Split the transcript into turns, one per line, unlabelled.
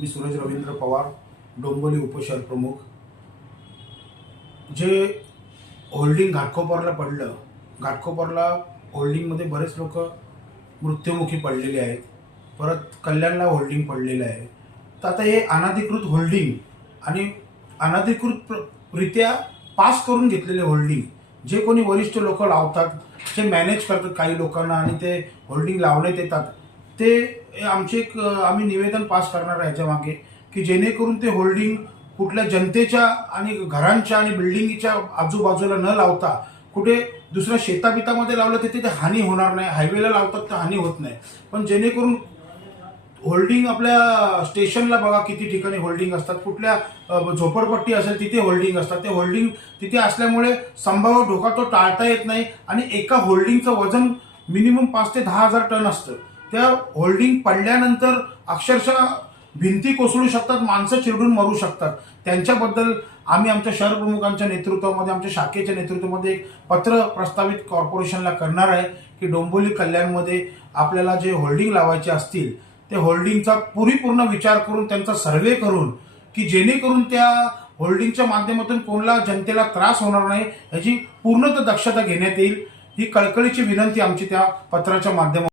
मी सूरज रवींद्र पवार डोंबोली उपशहर प्रमुख. जे होल्डिंग घाटकोपरला पडलं घाटकोपरला होल्डिंगमध्ये बरेच लोक मृत्युमुखी पडलेले आहेत. परत कल्याणला होल्डिंग पडलेलं आहे. तर आता हे अनाधिकृत होल्डिंग आणि अनधिकृत रित्या पास करून घेतलेले होल्डिंग जे कोणी वरिष्ठ लोक लावतात जे मॅनेज करतात काही लोकांना आणि ते होल्डिंग लावण्यात येतात ते आमचे एक आम्ही निवेदन पास करणार आहे मागे की जेणेकरून ते होल्डिंग कुठल्या जनतेच्या आणि घरांच्या आणि बिल्डिंगच्या आजूबाजूला न लावता कुठे दुसऱ्या शेताबितामध्ये लावलं तिथे ते हानी होणार नाही हायवेला लावतात तर हानी होत नाही. पण जेणेकरून होल्डिंग आपल्या स्टेशनला बघा किती ठिकाणी होल्डिंग असतात कुठल्या झोपडपट्टी असेल तिथे होल्डिंग असतात. ते होल्डिंग तिथे असल्यामुळे संभाव्य धोका तो टाळता येत नाही आणि एका होल्डिंगचं वजन मिनिमम पाच ते दहा हजार टन असतं. त्या होल्डिंग पडल्यानंतर अक्षरशः भिंती कोसळू शकतात माणसं चिरडून मरू शकतात. त्यांच्याबद्दल आम्ही आमच्या शहर प्रमुखांच्या नेतृत्वामध्ये आमच्या शाखेच्या नेतृत्वामध्ये एक पत्र प्रस्तावित कॉर्पोरेशनला करणार आहे की डोंबिवली कल्याणमध्ये आपल्याला जे होल्डिंग लावायचे असतील ते होल्डिंगचा पुरीपूर्ण विचार करून त्यांचा सर्वे करून की जेणेकरून त्या होल्डिंगच्या माध्यमातून कोणला जनतेला त्रास होणार नाही याची पूर्णतः दक्षता घेण्यात येईल ही कळकळीची विनंती आमची त्या पत्राच्या माध्यमातून